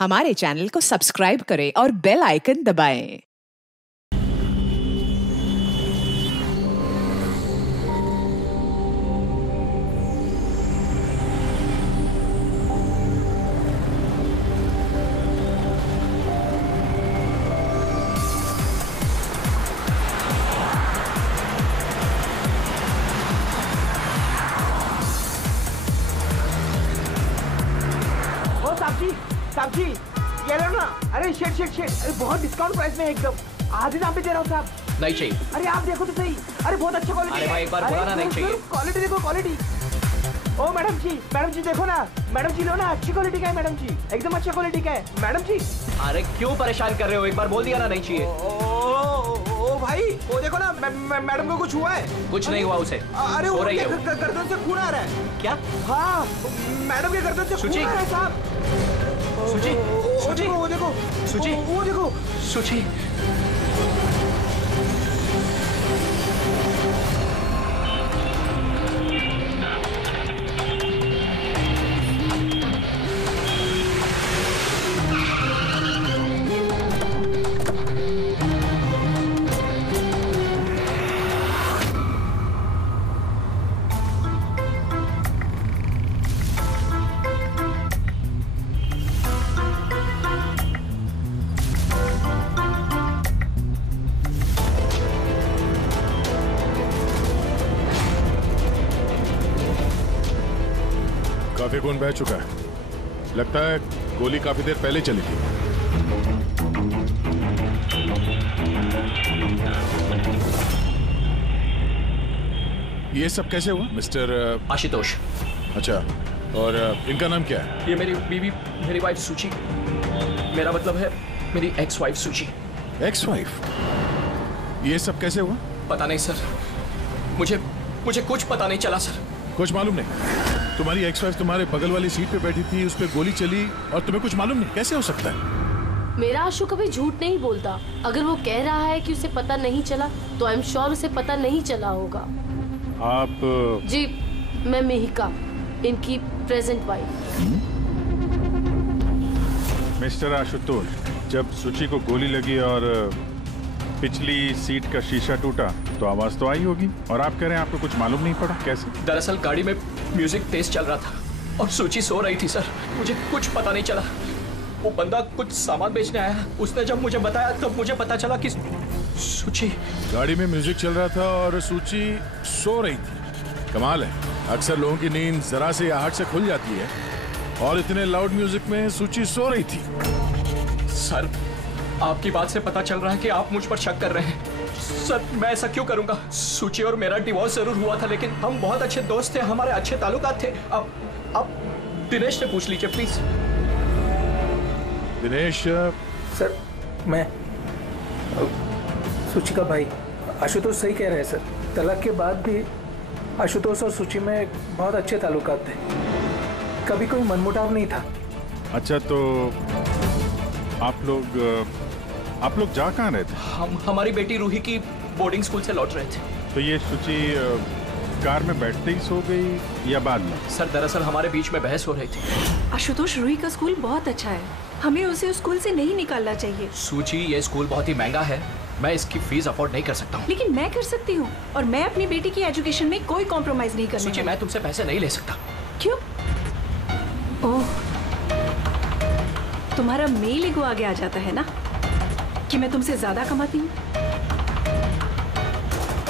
हमारे चैनल को सब्सक्राइब करें और बेल आइकन दबाएं। साहब जी ये लो ना। अरे शेट अरे बहुत डिस्काउंट प्राइस में एकदम आधे दाम पे दे रहा हूँ साहब। नहीं चाहिए। अरे आप देखो तो सही। अरे बहुत अच्छा क्वालिटी। अरे भाई एक बार बुलाना नहीं चाहिए। क्वालिटी देखो क्वालिटी। ओ मैडम जी देखो ना। मैडम जी लो ना, अच्छी क्वालिटी का है मैडम जी, एकदम अच्छा क्वालिटी का है मैडम जी। अरे क्यों परेशान कर रहे हो, एक बार बोल दिया ना नहीं चाहिए। ओ भाई वो देखो ना, मैडम को कुछ हुआ है? कुछ नहीं हुआ उसे। अरे सो वो रही है वो। गर्दन से खून आ रहा है। क्या? हाँ मैडम के गर्दन से खून आ रहा है साहब। सुची, वो देखो सुची, वो देखो सुची। काफी खून बह चुका है, लगता है गोली काफी देर पहले चली थी। ये सब कैसे हुआ मिस्टर आशुतोष? अच्छा, और इनका नाम क्या है? ये मेरी बीवी, मेरी वाइफ सुची। मेरा मतलब है मेरी एक्स वाइफ सुची। Ex wife? ये सब कैसे हुआ? पता नहीं सर, मुझे कुछ पता नहीं चला सर। कुछ मालूम नहीं? तुम्हारी एक्स वाइफ तुम्हारे बगल वाली सीट पे बैठी थी, उस पे गोली चली और तुम्हें कुछ मालूम नहीं? कैसे हो सकता है? मेरा आशु कभी झूठ नहीं बोलता। अगर वो कह रहा है कि उसे पता नहीं चला, तो आई एम श्योर उसे पता नहीं चला होगा। आप? जी, मैं मेहिका, इनकी प्रेजेंट वाइफ। मिस्टर आशुतोष, जब सुची को गोली लगी और पिछली सीट का शीशा टूटा तो आवाज तो आई होगी, और आप कह रहे हैं आपको कुछ मालूम नहीं पड़ा? कैसे? दरअसल गाड़ी में म्यूजिक तेज चल रहा था और सुची सो रही थी सर। मुझे कुछ पता नहीं चला। वो बंदा कुछ सामान बेचने आया, उसने जब मुझे बताया तब मुझे पता चला कि सुची। गाड़ी में म्यूजिक चल रहा था और सूची सो रही थी। कमाल है, अक्सर लोगों की नींद जरा से आहट से खुल जाती है और इतने लाउड म्यूजिक में सूची सो रही थी। सर, आपकी बात से पता चल रहा है कि आप मुझ पर शक कर रहे हैं। सर, मैं ऐसा क्यों करूंगा? सुची और मेरा डिवोर्स जरूर हुआ था, लेकिन हम बहुत अच्छे दोस्त थे, हमारे अच्छे ताल्लुकात थे। अब दिनेश से पूछ लीजिए प्लीज। दिनेश? सर, मैं सुची का भाई। आशुतोष सही कह रहे हैं सर, तलाक के बाद भी आशुतोष और सुची में बहुत अच्छे ताल्लुकात थे, कभी कोई मनमुटाव नहीं था। अच्छा, तो आप लोग जा कहाँ रहे थे? हम हमारी बेटी रूही की बोर्डिंग स्कूल से लौट रहे थे। तो ये सुची कार में बैठते ही सो गई या बाद में? सर, दरअसल हमारे बीच में बहस हो रही थी। आशुतोष, रूही का स्कूल बहुत अच्छा है, हमें उसे उस स्कूल से नहीं निकालना चाहिए। सूची, ये स्कूल बहुत ही महंगा है, मैं इसकी फीस अफोर्ड नहीं कर सकता हूँ। लेकिन मैं कर सकती हूँ, और मैं अपनी बेटी की एजुकेशन में कोई कॉम्प्रोमाइज नहीं करने सूची, वाली। मैं तुमसे पैसे नहीं ले सकता। क्यों? ओह, तुम्हारा मेल ईगो आगे आ जाता है ना कि मैं तुमसे ज्यादा कमाती हूँ।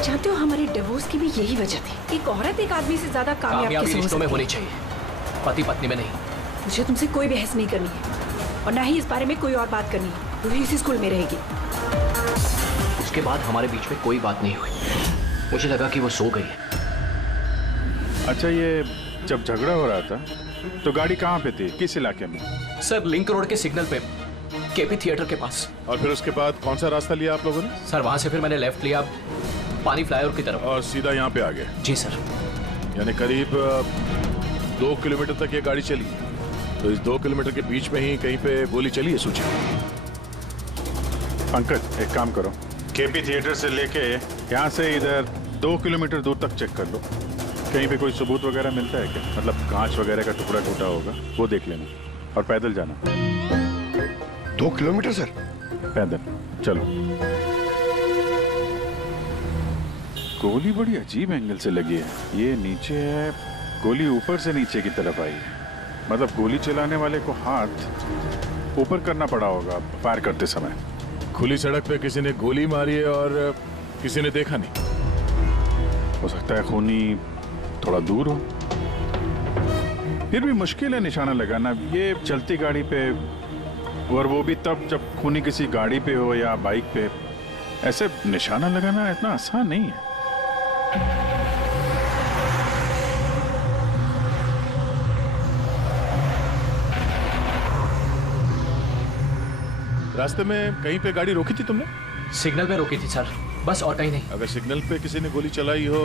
जानते हो, हमारे डिवोर्स की भी यही वजह थी। एक औरत एक आदमी से ज्यादा कामयाब कैसे हो रिश्तों में सकती होनी है? चाहिए, पति पत्नी में नहीं। मुझे तुमसे कोई बहस नहीं करनी है, और ना ही इस बारे में कोई और बात करनी है। रूही इसी स्कूल में रहेगी। उसके बाद हमारे बीच में कोई बात नहीं हुई। मुझे लगा कि वो सो गई है। अच्छा, ये जब झगड़ा हो रहा था तो गाड़ी कहाँ पे थी, किस इलाके में? सर, लिंक रोड के सिग्नल पे, केपी थिएटर के पास। और फिर उसके बाद कौन सा रास्ता लिया आप लोगों ने? सर, वहां से फिर मैंने लेफ्ट लिया पानी फ्लाईओवर की तरफ और सीधा यहाँ पे आ गए? जी सर। यानी करीब 2 किलोमीटर तक ये गाड़ी चली, तो इस 2 किलोमीटर के बीच में ही कहीं पे गोली चली है सूची? पंकज, एक काम करो, केपी थिएटर से लेके यहाँ से इधर 2 किलोमीटर दूर तक चेक कर लो, कहीं पे कोई सबूत वगैरह मिलता है क्या? मतलब कांच वगैरह का टुकड़ा टूटा होगा, वो देख लेना, और पैदल जाना। 2 किलोमीटर सर? पैदल चलो। गोली बड़ी अजीब एंगल से लगी है। ये नीचे है, गोली ऊपर से नीचे की तरफ आई है। मतलब गोली चलाने वाले को हाथ ऊपर करना पड़ा होगा फायर करते समय। खुली सड़क पे किसी ने गोली मारी है और किसी ने देखा नहीं। हो सकता है खूनी थोड़ा दूर हो। फिर भी मुश्किल है निशाना लगाना ये चलती गाड़ी पे, और वो भी तब जब खूनी किसी गाड़ी पे हो या बाइक पे। ऐसे निशाना लगाना इतना आसान नहीं है। रास्ते में कहीं पे गाड़ी रोकी थी तुमने? सिग्नल पे रोकी थी सर, बस और कहीं नहीं। अगर सिग्नल पे किसी ने गोली चलाई हो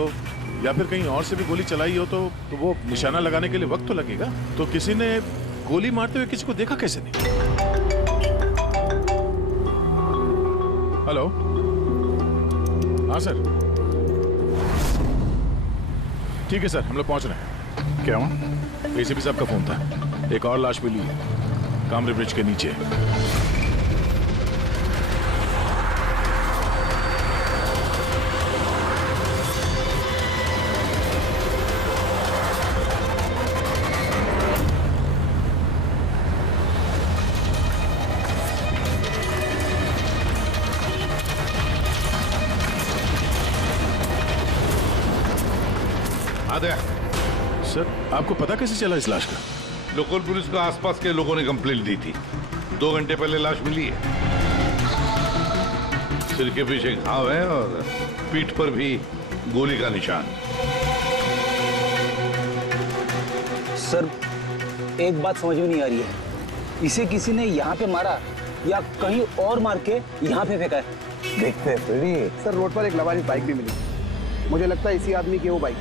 या फिर कहीं और से भी गोली चलाई हो तो वो निशाना लगाने के लिए वक्त तो लगेगा। तो किसी ने गोली मारते हुए किसी को देखा कैसे नहीं? हेलो, हाँ सर। ठीक है सर, हम लोग पहुंच रहे हैं। क्या हुआ? एसीपी साहब का फोन था, एक और लाश मिली है कामरे ब्रिज के नीचे। सर, आपको पता कैसे चला इस लाश का? लोकल पुलिस को आसपास के लोगों ने कंप्लेंट दी थी। 2 घंटे पहले लाश मिली है। सिर के पीछे घाव है और पीठ पर भी गोली का निशान। सर, एक बात समझ में नहीं आ रही है, इसे किसी ने यहाँ पे मारा या कहीं और मार के यहाँ पे फेंका है? देखते हैं फ्रेडी। सर, रोड पर एक लवारिस बाइक भी मिली। मुझे लगता है इसी आदमी की वो बाइक।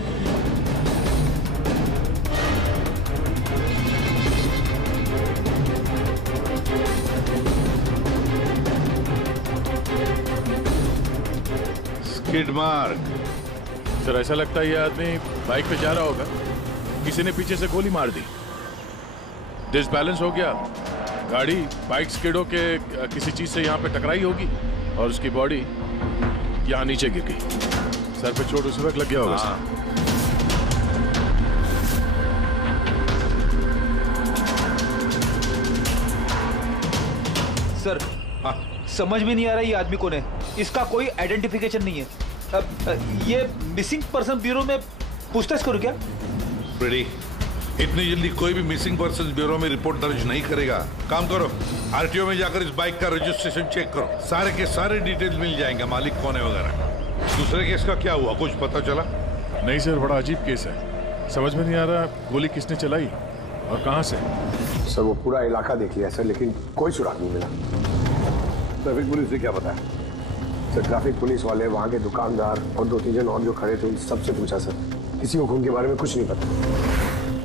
Skid mark. सर, ऐसा लगता है ये आदमी बाइक पे जा रहा होगा, किसी ने पीछे से गोली मार दी, डिसबैलेंस हो गया, गाड़ी बाइक स्किड होके किसी चीज से यहाँ पे टकराई होगी और उसकी बॉडी यहाँ नीचे गिर गई। सर पे चोट उसी वक्त लग गया होगा। सर, समझ में नहीं आ रहा ये आदमी कौन है। इसका कोई आइडेंटिफिकेशन नहीं है। ये मिसिंग पर्सन ब्यूरो में पूछताछ करूं क्या? फ्रेडी, इतनी जल्दी कोई भी मिसिंग पर्सन ब्यूरो में रिपोर्ट दर्ज नहीं करेगा। काम करो, आरटीओ में जाकर इस बाइक का रजिस्ट्रेशन चेक करो। सारे के सारे डिटेल्स मिल जाएंगे, मालिक कौन है वगैरह। दूसरे केस का क्या हुआ, कुछ पता चला? नहीं सर, बड़ा अजीब केस है। समझ में नहीं आ रहा गोली किसने चलाई और कहां से। सर, वो पूरा इलाका देख लिया सर, लेकिन कोई सुराग नहीं मिला। ट्रैफिक पुलिस ने क्या बताया? सर, ट्रैफिक पुलिस वाले, वहाँ के दुकानदार और 2-3 जन और जो खड़े थे उन सबसे पूछा सर, किसी को खून के बारे में कुछ नहीं पता।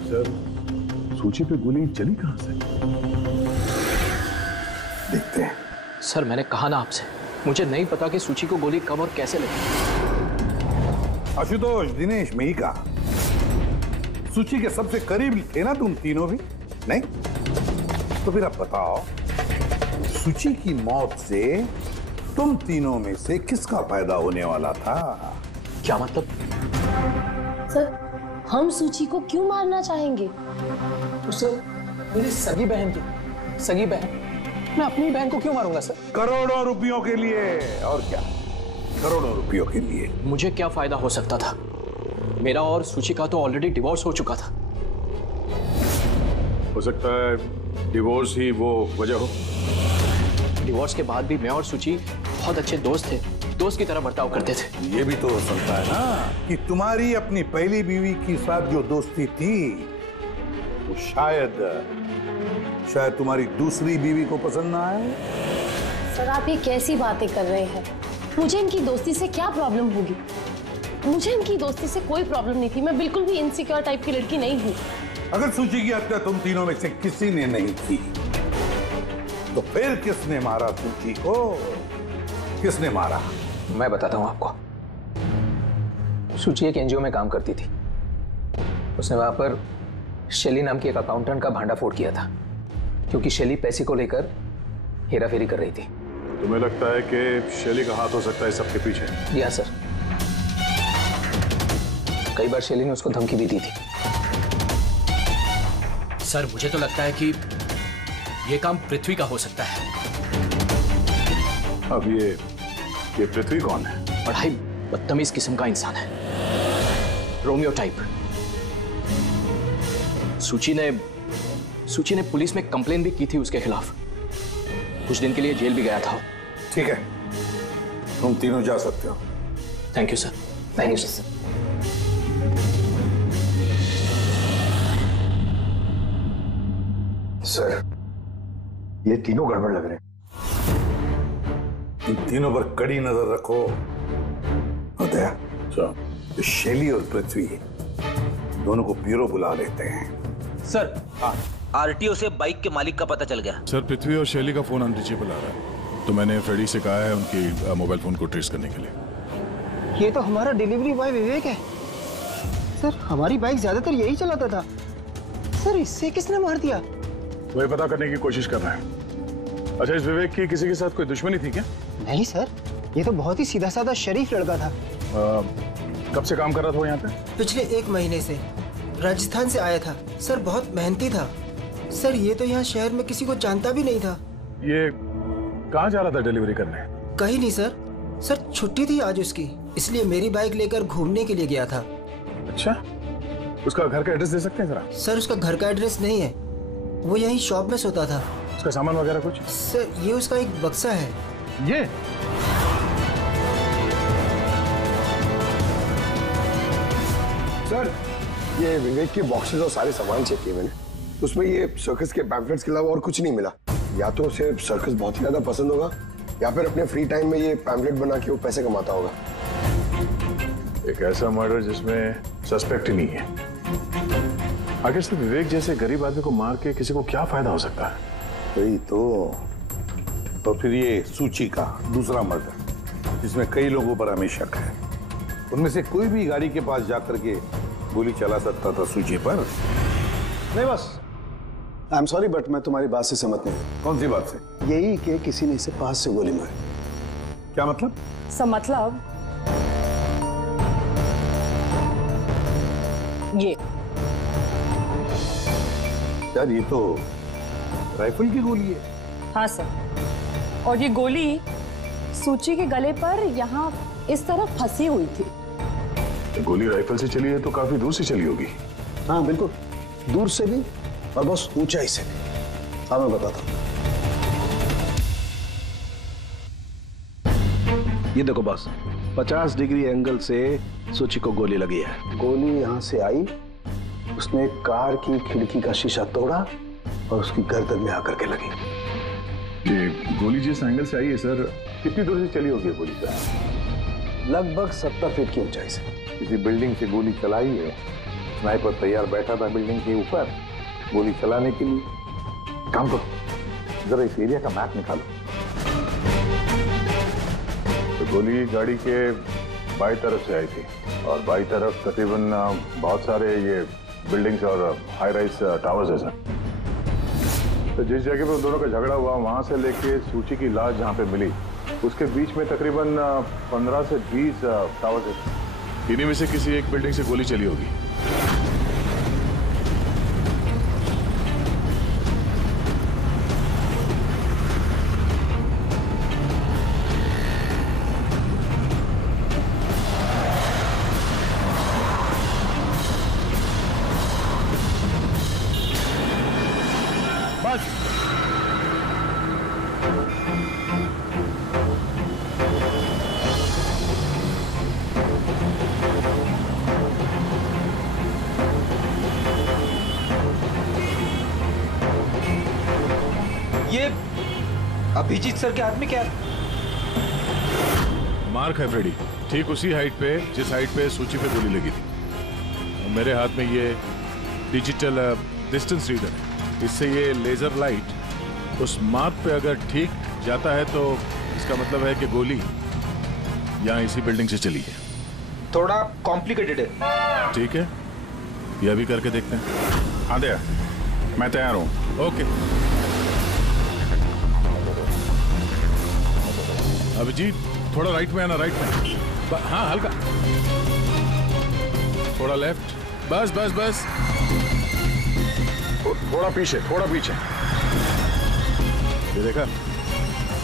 सर, सूची पे गोली चली कहाँ से? देखते हैं। सर, मैंने कहा ना आपसे, मुझे नहीं पता कि सूची को गोली कब और कैसे लगी। आशुतोष, दिनेश, मेहिका, सूची के सबसे करीब थे ना तुम तीनों भी? नहीं? तो फिर अब बताओ, सूची की मौत से तुम तीनों में से किसका फायदा होने वाला था? क्या मतलब? सर, हम सूची को क्यों मारना चाहेंगे? सर, मेरी सगी बहन थी, सगी बहन। मैं अपनी बहन को क्यों मारूंगा सर? करोड़ों रुपयों के लिए। और क्या? करोड़ों रुपयों के लिए। मुझे क्या फायदा हो सकता था? मेरा और सूची का तो ऑलरेडी डिवोर्स हो चुका था। हो सकता है डिवोर्स ही वो वजह हो। डिवोर्स के बाद भी मैं और सूची बहुत अच्छे दोस्त थे, दोस्त की तरह बर्ताव करते थे। ये भी तो हो सकता है ना कि तुम्हारी अपनी पहली बीवी के साथ जो दोस्ती थी वो शायद तुम्हारी दूसरी बीवी को पसंद ना आए। सर, आप ये कैसी बातें कर रहे हैं? मुझे इनकी दोस्ती से क्या प्रॉब्लम होगी? मुझे इनकी दोस्ती से कोई प्रॉब्लम नहीं थी। मैं बिल्कुल भी इनसिक्योर टाइप की लड़की नहीं हूँ। अगर सूची की हत्या तुम तीनों में से किसी ने नहीं की तो फिर किसने मारा सूची को? किसने मारा? मैं बताता हूँ आपको। सूची एक एनजीओ में काम करती थी। उसने वहां पर शैली नाम की एक अकाउंटेंट का भांडाफोड़ किया था, क्योंकि शैली पैसे को लेकर हेरा फेरी कर रही थी। तुम्हें लगता है कि शैली का हाथ हो सकता है सबके पीछे? या सर, कई बार शैली ने उसको धमकी भी दी थी। सर मुझे तो लगता है कि ये काम पृथ्वी का हो सकता है। अब ये पृथ्वी कौन है? बड़ा ही बदतमीज किस्म का इंसान है, रोमियो टाइप। सूची ने पुलिस में कंप्लेन भी की थी उसके खिलाफ। कुछ दिन के लिए जेल भी गया था। ठीक है, तुम तीनों जा सकते हो। Thank you sir. Thank you sir. Sir, ये तीनों गड़बड़ लग रहे हैं। इन तीनों पर कड़ी नजर रखो। उदया, तो शैली और पृथ्वी दोनों को ब्यूरो बुला लेते हैं। सर, आरटीओ से बाइक के मालिक का पता चल गया। सर, पृथ्वी और शैली का फोन अनरीचेबल आ रहा है, तो मैंने फ्रेडी से कहा है उनकी मोबाइल फोन को ट्रेस करने के लिए। ये तो हमारा डिलीवरी बॉय विवेक है सर। हमारी बाइक ज्यादातर यही चलाता था सर। इससे किसने मार दिया? वही पता करने की कोशिश कर रहे हैं। अच्छा, इस विवेक की किसी के साथ कोई दुश्मनी थी क्या? नहीं सर, ये तो बहुत ही सीधा साधा शरीफ लड़का था। कब से काम कर रहा था वो यहाँ पे? पिछले 1 महीने से। राजस्थान से आया था सर। बहुत मेहनती था सर। ये तो यहाँ शहर में किसी को जानता भी नहीं था। ये कहाँ जा रहा था डिलीवरी करने? कहीं नहीं सर। सर छुट्टी थी आज उसकी, इसलिए मेरी बाइक लेकर घूमने के लिए गया था। अच्छा, उसका घर का एड्रेस दे सकते हैं जरा? सर उसका घर का एड्रेस नहीं है, वो यहीं शॉप में सोता था। उसका सामान वगैरह कुछ? सर ये उसका एक बक्सा है। ये सर, ये विवेक के बॉक्सेस और सारे सामान चेक किए मैंने। उसमें ये सर्कस के पैम्फलेट्स के अलावा और कुछ नहीं मिला। या तो उसे सर्कस बहुत ही ज्यादा पसंद होगा, या फिर अपने फ्री टाइम में ये पैम्फलेट बना के वो पैसे कमाता होगा। एक ऐसा मर्डर जिसमें सस्पेक्ट ही नहीं है। आखिर से विवेक जैसे गरीब आदमी को मार के किसी को क्या फायदा हो सकता है? वही तो फिर ये सूची का दूसरा मर्डर, जिसमें कई लोगों पर हमें शक है। उनमें से कोई भी गाड़ी के पास जाकर के गोली चला सकता था सूची पर। नहीं बस, आई एम सॉरी बट मैं तुम्हारी बात से सहमत नहीं। कौन सी बात से? यही कि किसी ने इसे पास से गोली मारी। क्या मतलब? मतलब ये यार, ये तो राइफल की गोली है। हाँ सर, और ये गोली सूची के गले पर यहाँ इस तरफ फंसी हुई थी। गोली राइफल से चली है तो काफी दूर से चली होगी। हाँ बिल्कुल, दूर से भी और बहुत ऊंचाई से भी। हाँ मैं बताता हूँ। ये देखो बॉस, 50 डिग्री एंगल से सूची को गोली लगी है। गोली यहाँ से आई, उसने कार की खिड़की का शीशा तोड़ा और उसकी गर्दन में आकर के लगी। ये गोली जिस एंगल से आई है सर, कितनी दूर से चली होगी गोली सर? लगभग 70 फीट की ऊंचाई से। किसी बिल्डिंग से गोली चलाई है। स्नाइपर तैयार बैठा था बिल्डिंग के ऊपर गोली चलाने के लिए। काम करो, जरा इस एरिया का मैप निकालो। तो गोली गाड़ी के बाई तरफ से आई थी और बाई तरफ तकरीबन बहुत सारे ये बिल्डिंग्स और हाई राइज टावर्स है सर। तो जिस जगह पे उन दोनों का झगड़ा हुआ वहां से लेके सूची की लाश जहां पे मिली, उसके बीच में तकरीबन 15 से 20 टावर्स है। इन्हीं में से किसी एक बिल्डिंग से गोली चली होगी। ये अभिजीत सर के हाथ में क्या है? मार्क है फ्रेडी, ठीक उसी हाइट पे जिस हाइट पे सूची पे गोली लगी थी। और मेरे हाथ में ये डिजिटल डिस्टेंस रीडर है। इससे ये लेजर लाइट उस मार्क पे अगर ठीक जाता है तो इसका मतलब है कि गोली यहाँ इसी बिल्डिंग से चली है। थोड़ा कॉम्प्लिकेटेड है। ठीक है, यह भी करके देखते हैं। हाँ दया, मैं तैयार हूँ। ओके। अभिजीत थोड़ा राइट में आना, राइट में। हाँ हल्का, थोड़ा लेफ्ट, बस बस बस। थोड़ा पीछे, थोड़ा पीछे। ये देखा,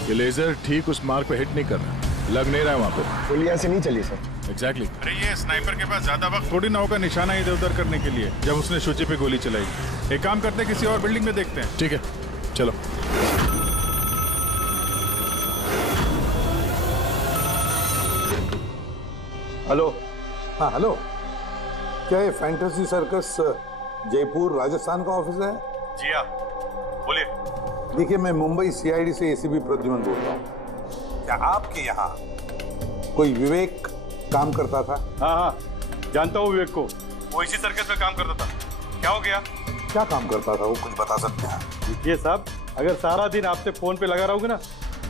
ये लेजर ठीक उस मार्क पे हिट नहीं कर रहा, लग नहीं रहा है वहां पे। गोली ऐसे नहीं चली सर। एग्जैक्टली। अरे ये स्नाइपर के पास ज्यादा वक्त थोड़ी ना होगा निशाना इधर उधर करने के लिए, जब उसने शुचि पे गोली चलाई। एक काम करते हैं, किसी और बिल्डिंग में देखते हैं। ठीक है, चलो। हेलो। हाँ हेलो, क्या ये फैंटेसी सर्कस जयपुर राजस्थान का ऑफिस है? जी हाँ, बोलिए। देखिए, मैं मुंबई सीआईडी से एसीपी प्रद्युमन बोल रहा हूँ। क्या आपके यहाँ कोई विवेक काम करता था? हाँ हाँ, जानता हूँ विवेक को, वो इसी सर्कस में काम करता था। क्या हो गया? क्या काम करता था वो, कुछ बता सकते हैं? देखिए साहब, अगर सारा दिन आपसे फोन पे लगा रहूंगा ना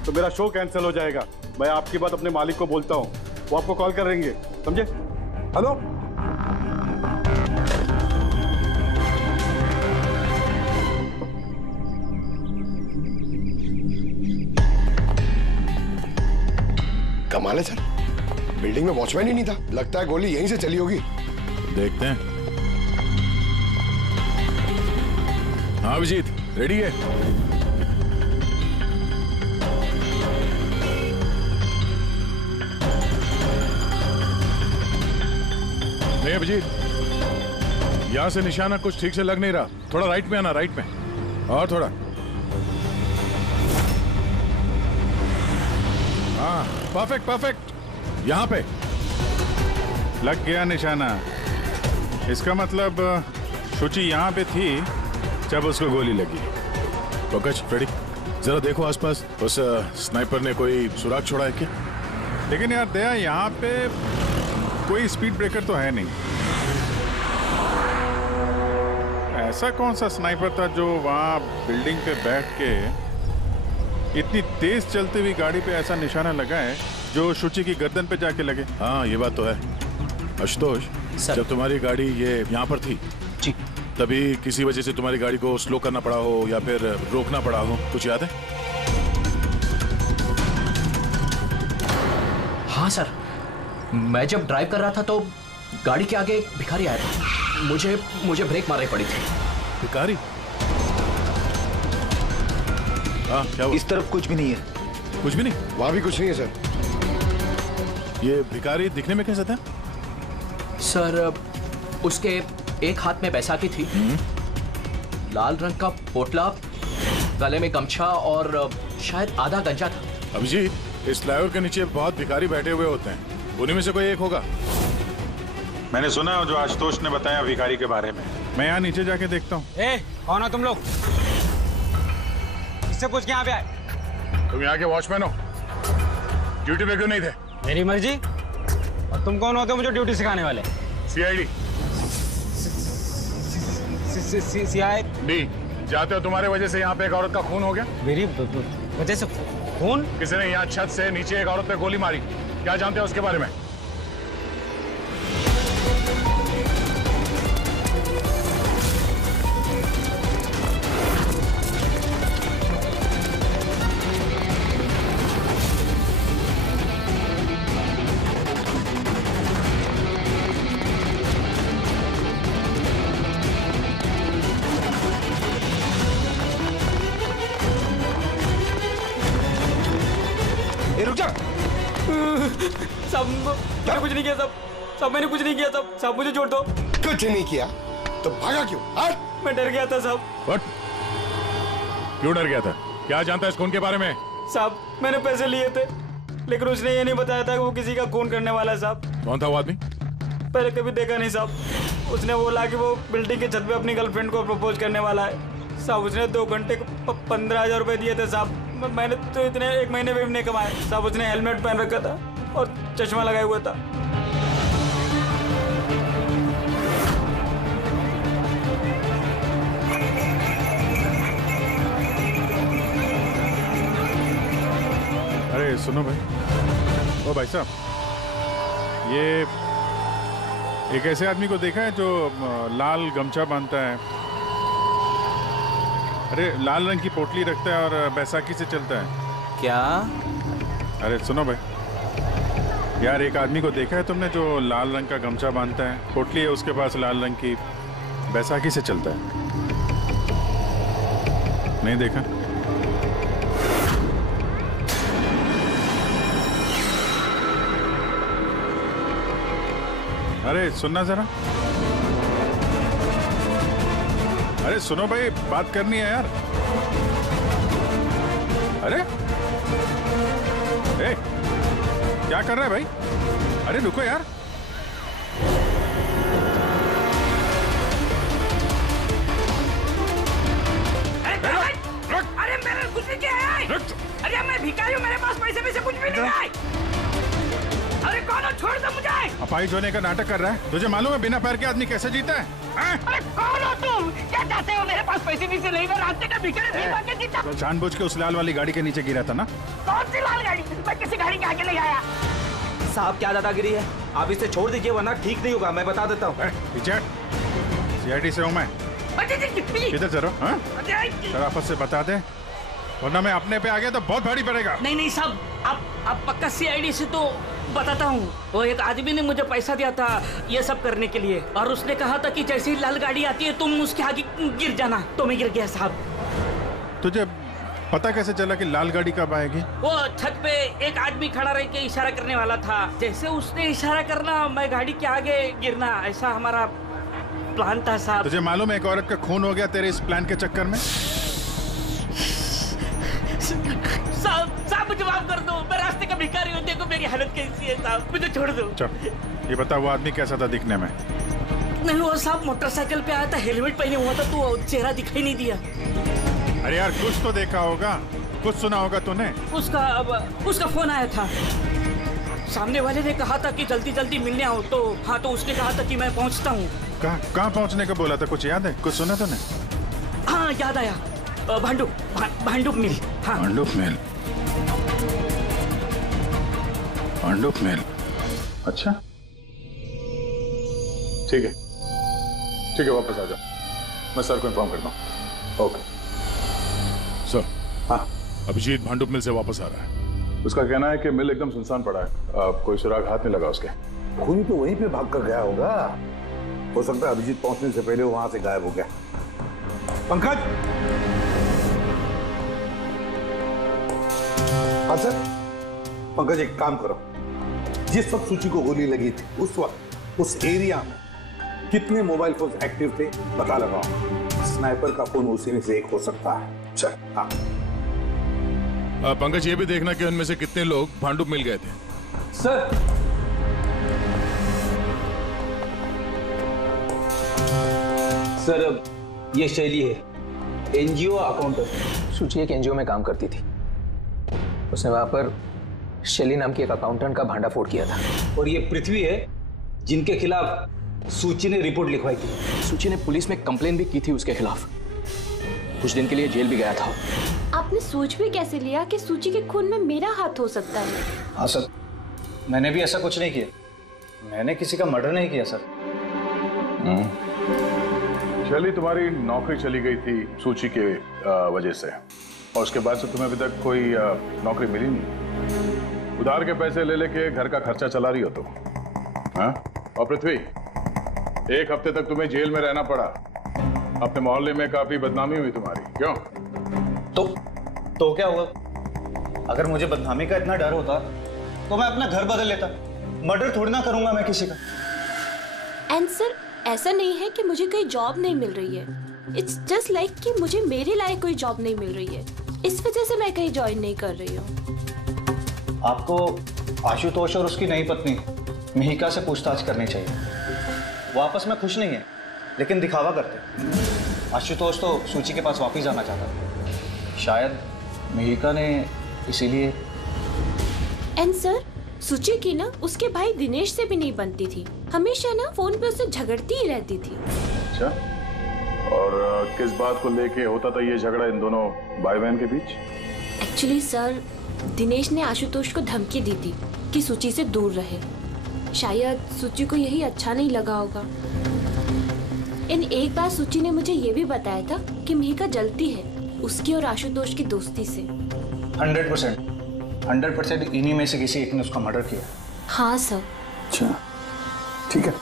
तो मेरा शो कैंसिल हो जाएगा। मैं आपकी बात अपने मालिक को बोलता हूँ, वो आपको कॉल करेंगे, समझे? हेलो। कमाल है सर, बिल्डिंग में वॉचमैन ही नहीं था। लगता है गोली यहीं से चली होगी। देखते हैं। हाँ अभिजीत, रेडी है? नहीं अभिजीत, यहां से निशाना कुछ ठीक से लग नहीं रहा। थोड़ा राइट में आना, राइट में, और थोड़ा। हाँ परफेक्ट परफेक्ट, यहां पे लग गया निशाना। इसका मतलब शुचि यहाँ पे थी जब उसको गोली लगी। पंकज, फ्रेडी, जरा देखो आसपास, उस स्नाइपर ने कोई सुराग छोड़ा है क्या? लेकिन यार दया, यहाँ पे कोई स्पीड ब्रेकर तो है नहीं। ऐसा कौन सा स्नाइपर था जो वहाँ बिल्डिंग पे बैठ के इतनी तेज चलती हुई गाड़ी पे ऐसा निशाना लगा है जो शुचि की गर्दन पे जाके लगे? हाँ ये बात तो है। आशुतोष, जब तुम्हारी गाड़ी ये यहाँ पर थी जी, तभी किसी वजह से तुम्हारी गाड़ी को स्लो करना पड़ा हो या फिर रोकना पड़ा हो, कुछ याद है? हाँ सर, मैं जब ड्राइव कर रहा था तो गाड़ी के आगे एक भिखारी आया। मुझे ब्रेक मारनी पड़ी थी। भिखारी? हाँ क्या हुआ? इस तरफ कुछ भी नहीं है। कुछ भी नहीं? वहां भी कुछ नहीं है सर। ये भिखारी दिखने में कैसा था? सर, उसके एक हाथ में बैसाखी थी, लाल रंग का पोटला, गले में गमछा और शायद आधा गंजा था। अभिजीत, इस फ्लाईओवर के नीचे बहुत भिखारी बैठे हुए होते हैं, उन्हीं में से कोई एक होगा। मैंने सुना जो आशुतोष ने बताया भिखारी के बारे में। मैं यहाँ नीचे जाके देखता हूँ। कौन हो तुम लोग? इससे पूछ के यहाँ पे आए? तुम यहाँ के वॉचमैन हो? ड्यूटी पे क्यों नहीं थे? मेरी मर्जी। और तुम कौन होते हो मुझे ड्यूटी सिखाने वाले? सीआईडी। सीआईडी जाते हो, तुम्हारे वजह से यहाँ पे एक औरत का खून हो गया। मेरी वजह से खून? किसी ने यहाँ छत से नीचे एक औरत पे गोली मारी, क्या जानते हो उसके बारे में? सब मैंने कुछ नहीं किया, सब मैंने कुछ नहीं किया, सब मुझे छोड़ दो। कुछ नहीं किया तो भागा क्यों? मैं डर गया था सब। What? क्यों डर गया था? क्या जानता है इस खून के बारे में? साहब, मैंने पैसे लिए थे, लेकिन उसने ये नहीं बताया था कि वो किसी का खून करने वाला है। साहब, कौन था वो आदमी? पहले कभी देखा नहीं साहब। उसने बोला कि वो बिल्डिंग के छत पे अपनी गर्लफ्रेंड को प्रपोज करने वाला है। साहब, उसने 2 घंटे को 15,000 रुपए दिए थे साहब। मैंने तो इतने 1 महीने में भी नहीं कमाए साहब। उसने हेलमेट पहन रखा था और चश्मा लगाया हुआ था। अरे सुनो भाई, ओ भाई साहब, ये एक ऐसे आदमी को देखा है जो लाल गमछा बांधता है, अरे लाल रंग की पोटली रखता है और बैसाखी से चलता है? क्या अरे सुनो भाई, यार एक आदमी को देखा है तुमने जो लाल रंग का गमछा बांधता है, पोटली है उसके पास लाल रंग की, बैसाखी से चलता है? नहीं देखा? अरे सुनना जरा, अरे सुनो भाई, बात करनी है यार। अरे ए, क्या कर रहा है भाई? अरे रुको यार। अरे मेरे कुछ नहीं किया है। अरे मैं भिखारी हूँ, मेरे पास पैसे कुछ भी नहीं है। अरे कौन हो, छोड़ दो मुझे। अपाहिज होने का नाटक कर रहा है। तुझे मालूम है बिना पैर के आदमी कैसे जीता है? अरे कौन हो तुम? क्या चाहते हो? मेरे पास पैसे नहीं से नहीं, मैं रास्ते का भिखारी नहीं मांग के जीता। तो जानबूझ के उस लाल वाली गाड़ी के नीचे गिरा था ना? कौन सी लाल गाड़ी? मैं किसी गाड़ी के आगे ले आया। साहब क्या दादागिरी है, आप इसे छोड़ दीजिए वरना ठीक नहीं होगा, मैं बता देता हूँ। CID से हूँ मैं। किधर जरा शराफत से बता दे, वरना मैं अपने पे आ गया तो बहुत भारी पड़ेगा। नहीं साहब, आप पक्का CID से तो बताता हूँ। वो एक आदमी ने मुझे पैसा दिया था ये सब करने के लिए, और उसने कहा था कि जैसे ही लाल गाड़ी आती है तुम उसके आगे गिर जाना, तो मैं गिर गया साहब। तुझे पता कैसे चला कि लाल गाड़ी कब आएगी? वो छत पे एक आदमी खड़ा रह के इशारा करने वाला था, जैसे उसने इशारा करना मैं गाड़ी के आगे गिरना, ऐसा हमारा प्लान था साहब। तुझे मालूम है एक औरत का खून हो गया तेरे इस प्लान के चक्कर में? साहब मुझे माफ कर दो, मैं रास्ते का भिखारी हूँ, देखो मेरी हालत कैसी है साहब, मुझे छोड़ दो। चल ये बता, वो आदमी कैसा था दिखने में? नहीं वो साहब मोटरसाइकिल पे आया था, हेलमेट पहने हुआ था, तो चेहरा दिखाई नहीं दिया। अरे यार कुछ तो देखा होगा, कुछ सुना होगा तूने? उसका फोन आया था, सामने वाले ने कहा था कि जल्दी जल्दी मिलने आओ, तो हाँ, तो उसने कहा था कि मैं पहुँचता हूँ। कहाँ पहुँचने का बोला था, कुछ याद है? कुछ सुना तूने? हाँ याद आया, भांडुप मिल। हाँ भांडुप मिल। अच्छा ठीक है, वापस आ जाओ, मैं सर को इन्फॉर्म करता हूँ। Okay sir. हाँ, अभिजीत भांडुप मिल से वापस आ रहा है। उसका कहना है कि मिल एकदम सुनसान पड़ा है, कोई सुराग हाथ नहीं लगा उसके। खूनी तो वहीं पे भाग कर गया होगा, हो सकता है अभिजीत पहुंचने से पहले वो वहां से गायब हो गया। पंकज। हाँ सर। पंकज एक काम करो, जिस वक्त सूची को गोली लगी थी उस वक्त उस एरिया में कितने मोबाइल फोन एक्टिव थे पता लगाओ। स्नाइपर का फोन उसी में से एक हो सकता है। चल हाँ। पंकज ये भी देखना कि उनमें से कितने लोग भांडुप मिल गए थे। सर ये शैली है, NGO अकाउंटेंट। सूची एक NGO में काम करती थी, उसने वहां पर शैली नाम की एक अकाउंटेंट का भांडाफोड़ किया था। और ये पृथ्वी है जिनके खिलाफ सूची ने रिपोर्ट लिखवाई थी। सूची ने पुलिस में कंप्लेन भी की थी उसके खिलाफ, कुछ दिन के लिए जेल भी गया था। आपने सोच भी कैसे लिया कि सूची के खून में मेरा हाथ हो सकता है? हाँ सर, मैंने भी ऐसा कुछ नहीं किया, मैंने किसी का मर्डर नहीं किया सर। शैली तुम्हारी नौकरी चली गई थी सूची के वजह से, और उसके बाद से तुम्हें अभी तक कोई नौकरी मिली नहीं। उधार के पैसे ले लेके घर का खर्चा चला रही हो तुम। हाँ? और पृथ्वी, एक हफ्ते तक तुम्हें जेल में रहना पड़ा, अपने मोहल्ले में काफी बदनामी हुई तुम्हारी। क्यों? तो क्या हुआ? अगर मुझे बदनामी का इतना डर होता तो मैं अपना घर बदल लेता, मर्डर थोड़ी ना करूंगा मैं किसी का। एंड सर, ऐसा नहीं है कि मुझे कोई जॉब नहीं मिल रही है, इट्स जस्ट लाइक कि मुझे मेरे लायक कोई जॉब नहीं मिल रही है, इस वजह से मैं कहीं ज्वाइन नहीं कर रही हूँ। आपको आशुतोष और उसकी नई पत्नी मिहिका से पूछताछ करनी चाहिए। वो आपस में खुश नहीं है लेकिन दिखावा करते। आशुतोष तो सूची के पास वापस जाना चाहता था, शायद मिहिका ने इसीलिए। एंड सर, सूची की ना उसके भाई दिनेश से भी नहीं बनती थी, हमेशा ना फोन पे उससे झगड़ती ही रहती थी। अच्छा, और किस बात को लेके होता था ये झगड़ा इन दोनों भाई बहन के बीच? एक्चुअली सर, दिनेश ने आशुतोष को धमकी दी थी कि सूची से दूर रहे। शायद सूची को यही अच्छा नहीं लगा होगा। इन एक बार सूची ने मुझे ये भी बताया था कि मिहिका जलती है उसकी और आशुतोष की दोस्ती से। 100%। 100% इन्हीं में से किसी एक ने उसका मर्डर किया। हाँ सर। अच्छा ठीक है,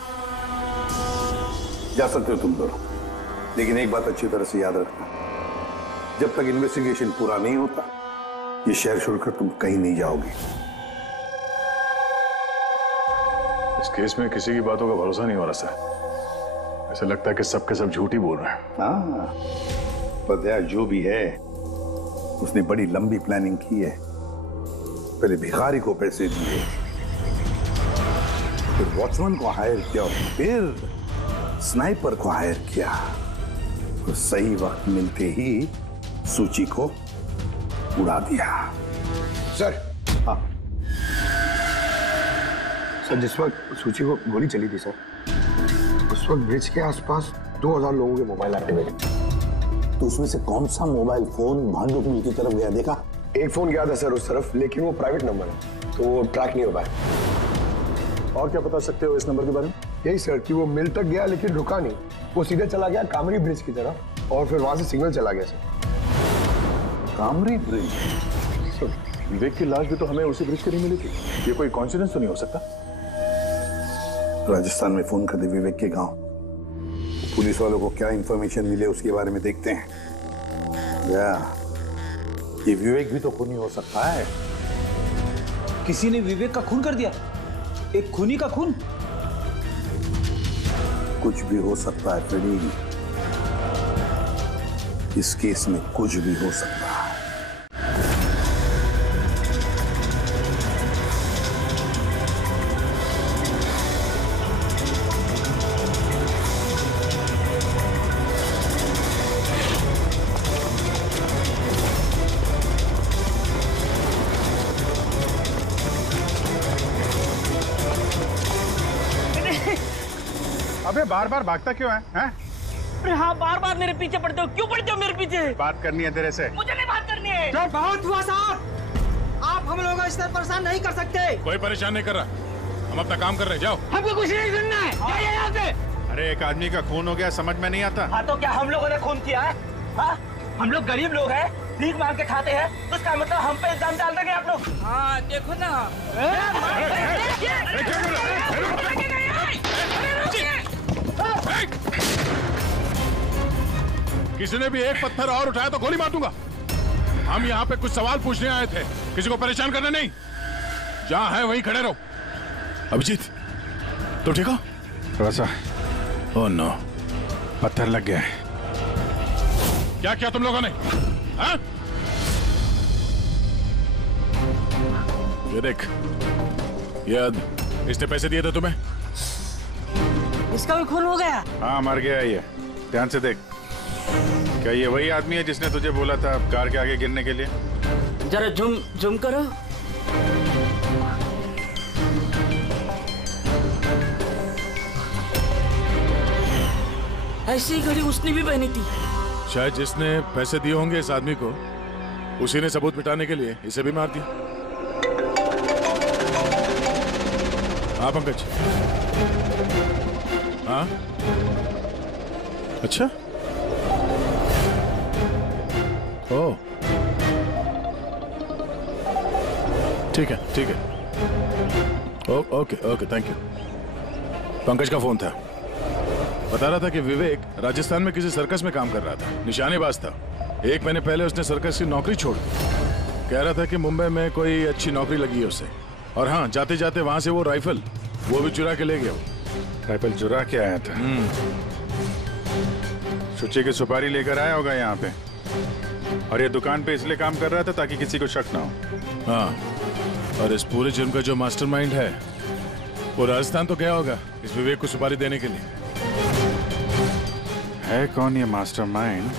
जा सकते हो तुम दोनों, लेकिन एक बात अच्छी तरह से याद रखना, जब तक इन्वेस्टिगेशन पूरा नहीं होता ये शहर छोड़कर तुम कहीं नहीं जाओगे। इस केस में किसी की बातों का भरोसा नहीं हो रहा सर। ऐसा लगता है कि सब के सब झूठ ही बोल रहे हैं। हाँ, पता है जो भी है उसने बड़ी लंबी प्लानिंग की है। पहले भिखारी को पैसे दिए, फिर वॉचमैन को हायर किया, फिर स्नाइपर को हायर किया, तो सही वक्त मिलते ही सूची को उड़ा दिया। सर। हाँ सर, जिस वक्त सूची को गोली चली थी सर, उस वक्त ब्रिज के आसपास 2000 लोगों के मोबाइल एक्टिवेट थे। तो उसमें से कौन सा मोबाइल फोन भांडुप मिल की तरफ गया देखा? एक फोन गया था सर उस तरफ, लेकिन वो प्राइवेट नंबर है तो वो ट्रैक नहीं हो पाया। और क्या बता सकते हो इस नंबर के बारे में? यही सर कि वो मिल तक गया लेकिन रुका नहीं, वो सीधे चला गया कामरी ब्रिज की तरफ और फिर वहां से सिग्नल चला गया सर। कामरी ब्रिज? विवेक की लाश भी तो हमें उसी ब्रिज के लिए मिली थी। ये कोई कॉन्सिडेंस तो नहीं हो सकता? राजस्थान में फोन कर दे विवेक के गांव, पुलिस वालों को क्या इंफॉर्मेशन मिले उसके बारे में देखते हैं। या ये विवेक भी तो खूनी हो सकता है। किसी ने विवेक का खून कर दिया? एक खूनी का खून? कुछ भी हो सकता है फ्रेडी, इस केस में कुछ भी हो सकता है। अबे बार बार भागता क्यों है? अरे हाँ, बार बार मेरे पीछे पड़ते हो, क्यों पड़ते हो मेरे पीछे? बात करनी है तेरे से। मुझे नहीं बात करनी है। जो बहुत हुआ साहब, आप हम लोगों को इस तरह परेशान नहीं कर सकते। कोई परेशान नहीं कर रहा, हम अपना काम कर रहे हैं, जाओ। हमको कुछ नहीं सुनना है, जाइए यहाँ से। अरे एक आदमी का खून हो गया, समझ में नहीं आता। हाँ तो क्या हम लोगों ने खून किया है? हाँ, हम लोग गरीब लोग हैं, भीख मांग के खाते हैं, तो इसका मतलब हम पे इल्जाम डाल देंगे आप लोग? हाँ देखो ना। किसी ने भी एक पत्थर और उठाया तो गोली मार दूंगा। हम यहाँ पे कुछ सवाल पूछने आए थे, किसी को परेशान करना नहीं। जहाँ है वहीं खड़े रहो। अभिजीत, तो ठीक हो? थोड़ा सा। ओह नो, पत्थर लग गया है। क्या किया तुम लोगों ने? हाँ? ये देख, इसने पैसे दिए थे तुम्हें? इसका भी खून हो गया? हाँ मर गया ये, ध्यान से देख। क्या ये वही आदमी है जिसने तुझे बोला था कार के आगे गिरने के लिए? जरा जूम करो। ऐसी घड़ी उसने भी पहनी थी। शायद जिसने पैसे दिए होंगे इस आदमी को, उसी ने सबूत मिटाने के लिए इसे भी मार दिया। हाँ पंकज। हाँ अच्छा, ओह ठीक है ठीक है, okay okay thank you. Pankaj का फोन था, बता रहा था कि विवेक राजस्थान में किसी सर्कस में काम कर रहा था, निशानेबाज था। 1 महीने पहले उसने सर्कस की नौकरी छोड़ दी। कह रहा था कि मुंबई में कोई अच्छी नौकरी लगी है उसे, और हाँ जाते जाते वहां से वो राइफल वो भी चुरा के ले गया। राइफल चुरा के आया था? सुची की सुपारी लेकर आया होगा यहाँ पे, और ये दुकान पे इसलिए काम कर रहा था ताकि किसी को शक ना हो। हाँ, और इस पूरे जुर्म का जो मास्टरमाइंड है वो राजस्थान तो गया होगा इस विवेक को सुपारी देने के लिए। है कौन ये मास्टरमाइंड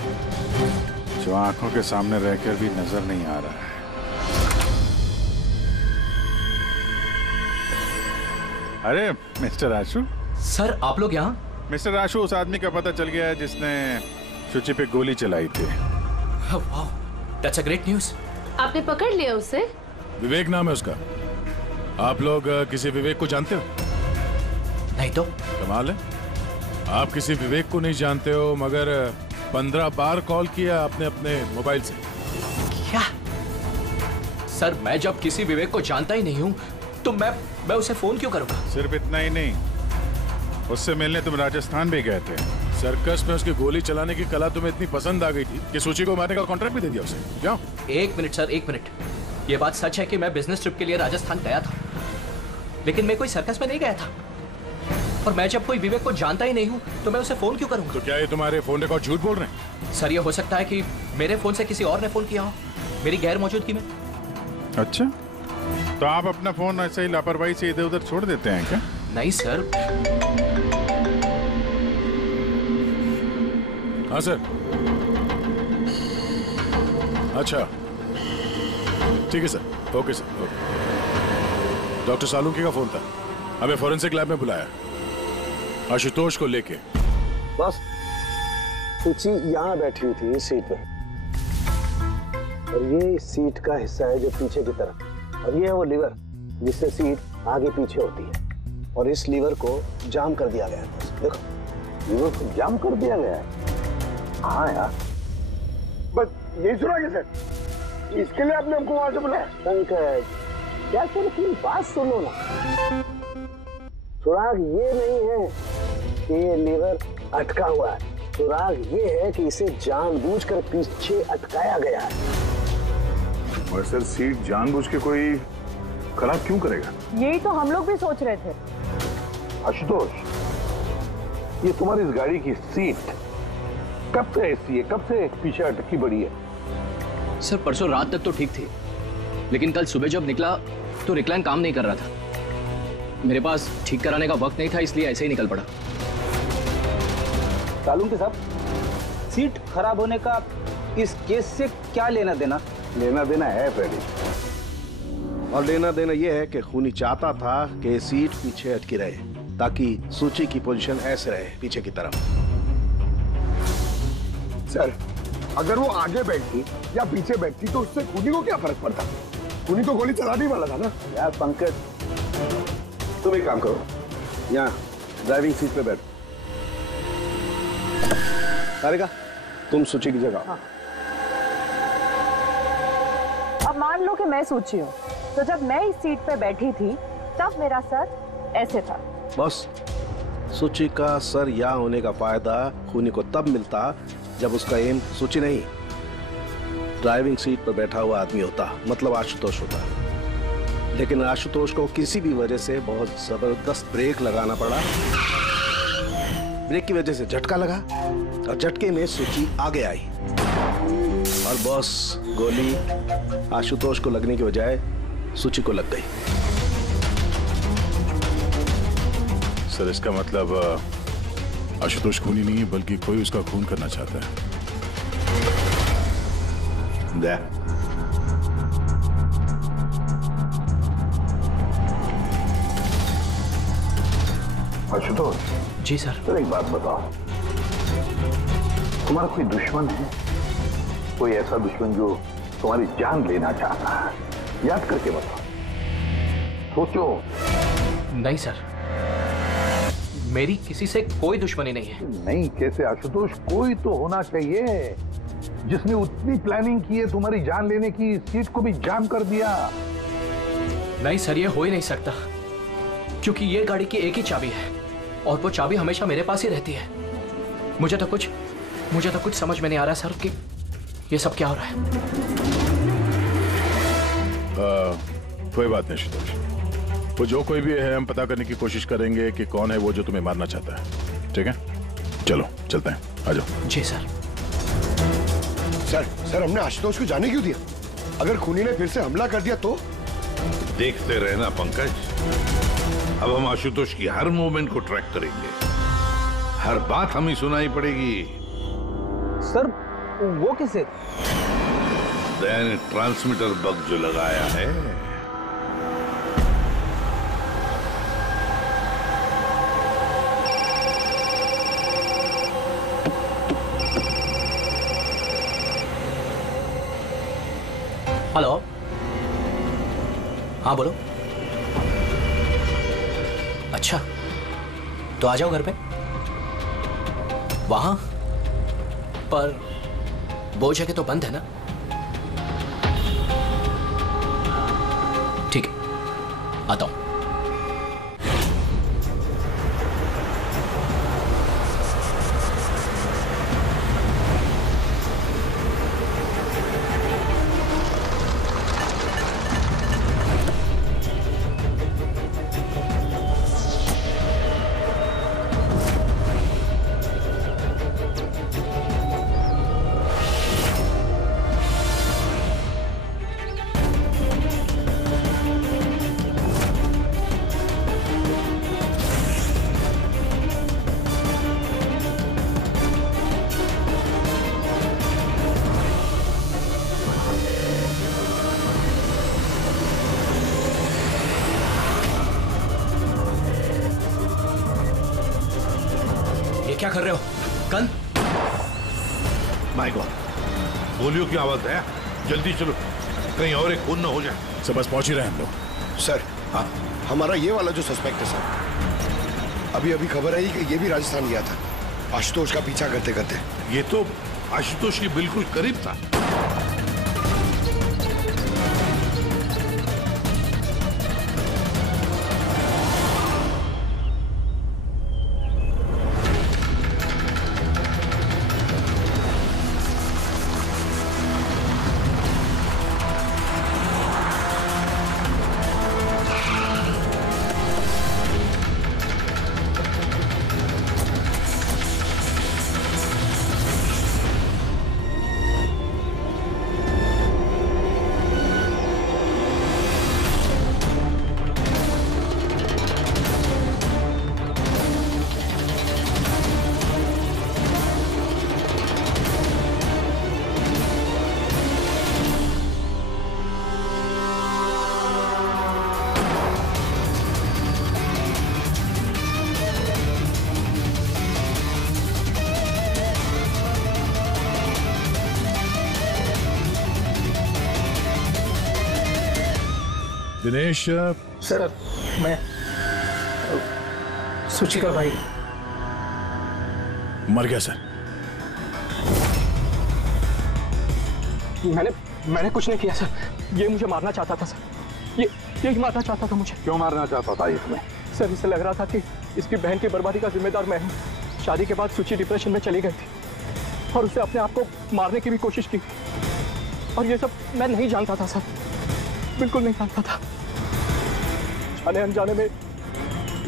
जो आंखों के सामने रहकर भी नजर नहीं आ रहा है? अरे मिस्टर आशु। सर आप लोग यहाँ? मिस्टर आशु, उस आदमी का पता चल गया है जिसने शुचि पे गोली चलाई थी। वाह, दैट्स अ ग्रेट न्यूज़। आपने पकड़ लिया उसे? विवेक नाम है उसका। आप लोग किसी विवेक को जानते हो? नहीं तो। कमाल है, आप किसी विवेक को नहीं जानते हो, मगर 15 बार कॉल किया आपने अपने मोबाइल से। क्या सर मैं जब किसी विवेक को जानता ही नहीं हूँ तो मैं उसे फोन क्यों करूंगा? सिर्फ इतना ही नहीं, उससे मिलने तुम राजस्थान भी गए थे। सर्कस में उसकी गोली चलाने की कला तुम्हें इतनी पसंद आ गई थी कि सूची को मारने का कॉन्ट्रैक्ट भी दे दिया उसे। क्यों? एक मिनट सर, एक मिनट। ये बात सच है कि मैं बिजनेस ट्रिप के लिए राजस्थान गया था, लेकिन मैं कोई सर्कस में नहीं गया था। और मैं जब कोई विवेक को जानता ही नहीं हूँ तो मैं उसे फोन क्यों करूँगा? तो क्या ये तुम्हारे फोन रिकॉर्ड झूठ बोल रहे हैं? सर ये हो सकता है कि मेरे फोन से किसी और ने फोन किया हो मेरी गैर मौजूदगी में। अच्छा, तो आप अपना फोन ऐसे ही लापरवाही से इधर उधर छोड़ देते हैं क्या? नहीं सर। हाँ सर। अच्छा ठीक है sir, okay sir, okay. Doctor Salunke का फोन था, हमें फोरेंसिक लैब में बुलाया आशुतोष को लेके। बस सूची यहाँ बैठी हुई थी इस सीट पे, और ये सीट का हिस्सा है जो पीछे की तरफ, और ये है वो लीवर जिससे सीट आगे पीछे होती है, और इस लीवर को जाम कर दिया गया है। देखो लीवर को जाम कर दिया गया है। हाँ यार, बस यही सुना कैसे? इसके लिए आपने हमको वहां से बुलाया? पंकज क्या सर की बात सुनो ना, सुराग ये नहीं है कि ये लीवर अटका हुआ है, सुराग ये है कि इसे जानबूझकर पीछे अटकाया गया है। और सर सीट जानबूझ के कोई खराब क्यों करेगा? यही तो हम लोग भी सोच रहे थे। आशुतोष, ये तुम्हारी इस गाड़ी की सीट कब से ऐसी है, कब से पीछे अटकी पड़ी है? सर परसों रात तक तो ठीक थी, लेकिन कल सुबह जब निकला तो रिक्लाइन काम नहीं कर रहा था। मेरे पास ठीक कराने का वक्त नहीं था, इसलिए ऐसे ही निकल पड़ा। सालुंकी साहब, सीट खराब होने का इस केस से क्या लेना देना? लेना देना है फ्रेडी, और लेना देना यह है कि खूनी चाहता था कि सीट पीछे अटकी रहे ताकि सूची की पोजीशन ऐसे रहे पीछे की तरफ। सर अगर वो आगे बैठती या पीछे बैठती तो उससे खूनी को क्या फर्क पड़ता? खूनी तो गोली चलाने वाला था ना। यार पंकज, तुम एक काम करो, यहाँ ड्राइविंग सीट पे बैठो। सारिका तुम सूची की जगह। हाँ। अब मान लो कि मैं सूची हूँ, तो जब मैं इस सीट पे बैठी थी तब मेरा सर ऐसे था। बस सूची का सर यहाँ होने का फायदा खूनी को तब मिलता जब उसका एम सूची नहीं ड्राइविंग सीट पर बैठा हुआ आदमी होता, मतलब आशुतोष होता। लेकिन आशुतोष को किसी भी वजह से बहुत जबरदस्त ब्रेक लगाना पड़ा। ब्रेक की वजह से झटका लगा और झटके में सूची आगे आई और बॉस गोली आशुतोष को लगने की बजाय सूची को लग गई। सर इसका मतलब आशुतोष खूनी नहीं है, बल्कि कोई उसका खून करना चाहता है। आशुतोष जी सर। सर एक बात बताओ, तुम्हारा कोई दुश्मन है? कोई ऐसा दुश्मन जो तुम्हारी जान लेना चाहता है? याद करके बताओ, सोचो। नहीं सर, मेरी किसी से कोई दुश्मनी नहीं है। नहीं कैसे आशुतोष, कोई तो होना चाहिए जिसने उतनी प्लानिंग की है तुम्हारी जान लेने की, सीट को भी जाम कर दिया। नहीं सर, ये हो ही नहीं सकता, क्योंकि ये गाड़ी की एक ही चाबी है और वो चाबी हमेशा मेरे पास ही रहती है। मुझे तो कुछ समझ में नहीं आ रहा सर कि ये सब क्या हो रहा है। कोई बात नहीं आशुतोष, वो जो कोई भी है हम पता करने की कोशिश करेंगे कि कौन है वो जो तुम्हें मारना चाहता है। ठीक है, चलो चलते हैं, आ जाओ। जी सर। सर हमने आशुतोष को जाने क्यों दिया? अगर खूनी ने फिर से हमला कर दिया तो? देखते रहना पंकज, अब हम आशुतोश की हर मूवमेंट को ट्रैक करेंगे, हर बात हमें सुनाई पड़ेगी। सर वो किसे? मैंने ट्रांसमीटर बग जो लगाया है। हेलो, हाँ बोलो। अच्छा तो आ जाओ घर पे। वहां पर वो जगह तो बंद है ना? आता हूं। क्या कर रहे हो? गन? माय गॉड, गोलियों की आवाज है। जल्दी चलो, कहीं और एक खून ना हो जाए। सब बस पहुंच ही रहे हैं हम लोग। सर, हाँ, हमारा ये वाला जो सस्पेक्ट है सर, अभी अभी खबर आई कि ये भी राजस्थान गया था आशुतोष का पीछा करते करते। ये तो आशुतोष के बिल्कुल करीब था। दिनेश सर, मैं सुची का भाई। मर गया सर। मैंने कुछ नहीं किया सर। ये मुझे मारना चाहता था सर। ये मारना चाहता था मुझे। क्यों मारना चाहता था ये तुम्हें? सर, इसे लग रहा था कि इसकी बहन की बर्बादी का जिम्मेदार मैं हूँ। शादी के बाद सुची डिप्रेशन में चली गई थी और उसे अपने आप को मारने की भी कोशिश की, और ये सब मैं नहीं जानता था सर, बिल्कुल नहीं जानता था। जाने अनजाने में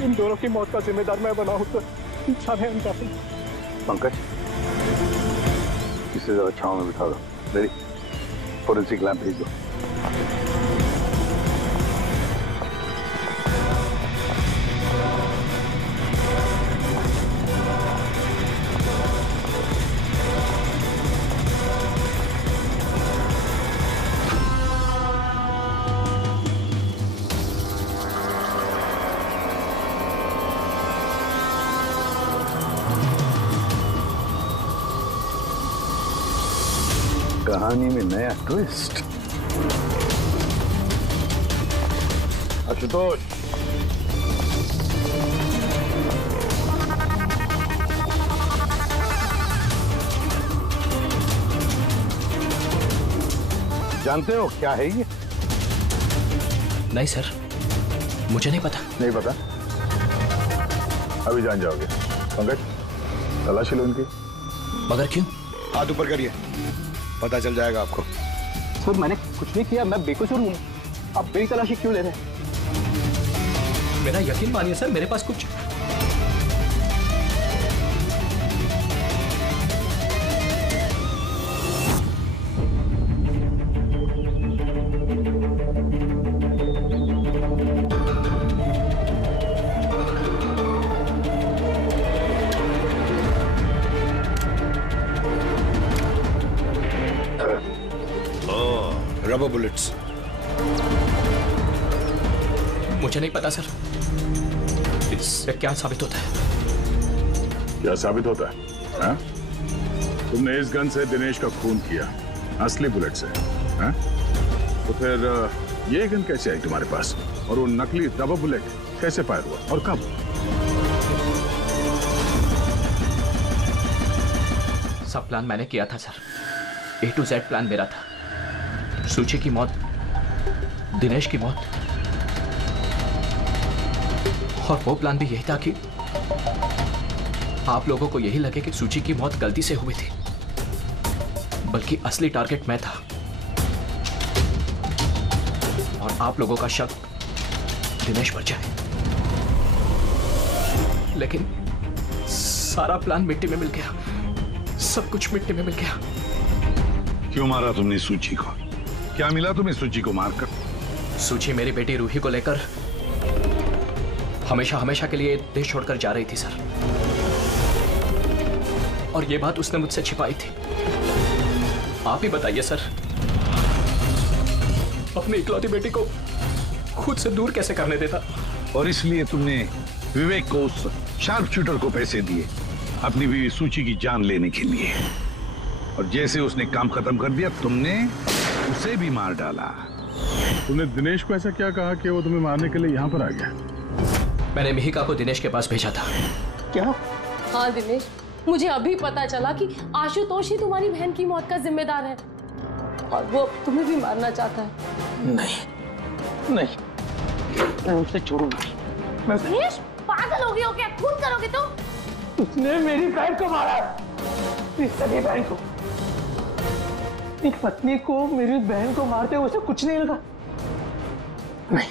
इन दोनों की मौत का जिम्मेदार मैं बना हूं सर, जाने अनजाने। पंकज, इसे जरा छांव में बिठा दो। मेरी फोरेंसिक लैब भेज दो। कहानी में नया ट्विस्ट। आशुतोष, जानते हो क्या है ये? नहीं सर, मुझे नहीं पता। नहीं पता? अभी जान जाओगे। पंकज, तलाशी लो इनकी। मगर क्यों? हाथ ऊपर करिए, पता चल जाएगा आपको। सर, मैंने कुछ नहीं किया, मैं बेकसूर हूँ। आप मेरी तलाशी क्यों ले रहे हैं? मेरा यकीन मानिए सर, मेरे पास कुछ रबर बुलेट्स। मुझे नहीं पता सर, इससे क्या साबित होता है? क्या साबित होता है? हा? तुमने इस गन से दिनेश का खून किया, असली बुलेट से। हा? तो फिर ये गन कैसे आई तुम्हारे पास, और वो नकली रबर बुलेट कैसे फायर हुआ और कब? सब प्लान मैंने किया था sir, A to Z plan मेरा था। सूची की मौत, दिनेश की मौत, और वो प्लान भी यही था कि आप लोगों को यही लगे कि सूची की मौत गलती से हुई थी, बल्कि असली टारगेट मैं था और आप लोगों का शक दिनेश पर जाए। लेकिन सारा प्लान मिट्टी में मिल गया, सब कुछ मिट्टी में मिल गया। क्यों मारा तुमने सूची को? क्या मिला तुम्हें सूची को मारकर? सूची मेरी बेटी रूही को लेकर हमेशा हमेशा के लिए देश छोड़कर जा रही थी सर, और ये बात उसने मुझसे छिपाई थी। आप ही बताइए सर, अपनी इकलौती बेटी को खुद से दूर कैसे करने देता? और इसलिए तुमने विवेक को, उस शार्प शूटर को पैसे दिए अपनी बीवी सूची की जान लेने के लिए, और जैसे उसने काम खत्म कर दिया तुमने उसे भी मार डाला। तुमने दिनेश को ऐसा क्या कहा कि वो तुम्हें मारने के लिए यहाँ पर आ गया? मैंने मिहिका को दिनेश के पास भेजा था। क्या? हाँ दिनेश, मुझे अभी पता चला कि आशुतोष ही तुम्हारी बहन की मौत का जिम्मेदार है और वो तुम्हें भी मारना चाहता है। नहीं नहीं, मैं उसे छोड़ूंगा। दिनेश, पागल हो गए हो क्या? खून करोगे तुम? उसने मेरी बहन को मारा, मेरी सगी बहन को। एक पत्नी को मेरी बहन को मारते हुए उसे कुछ नहीं लगा। नहीं,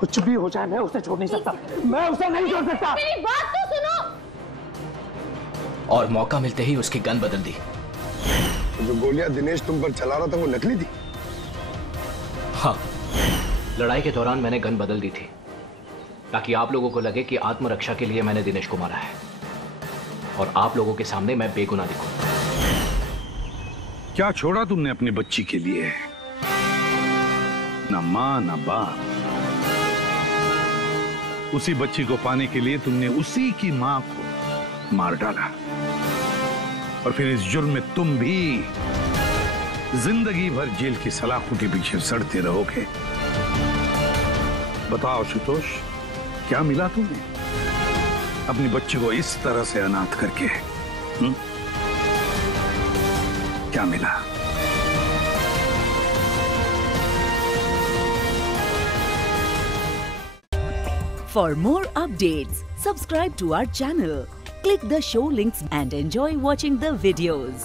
कुछ भी हो जाए मैं उसे छोड़ नहीं सकता, मैं उसे नहीं छोड़ सकता। मेरी बात तो सुनो। और मौका मिलते ही उसकी गन बदल दी। जो गोलियां दिनेश तुम पर चला रहा था वो नकली थी? हाँ, लड़ाई के दौरान मैंने गन बदल दी थी ताकि आप लोगों को लगे कि आत्मरक्षा के लिए मैंने दिनेश को मारा है और आप लोगों के सामने मैं बेगुनाह दिखूं। क्या छोड़ा तुमने अपनी बच्ची के लिए? ना मां ना बाप। उसी बच्ची को पाने के लिए तुमने उसी की मां को मार डाला, और फिर इस जुर्म में तुम भी जिंदगी भर जेल की सलाखों के पीछे सड़ते रहोगे। बताओ आशुतोष, क्या मिला तुम्हें अपनी बच्ची को इस तरह से अनाथ करके? क्या मिला? For more updates, subscribe to our channel, click the show links and enjoy watching the videos.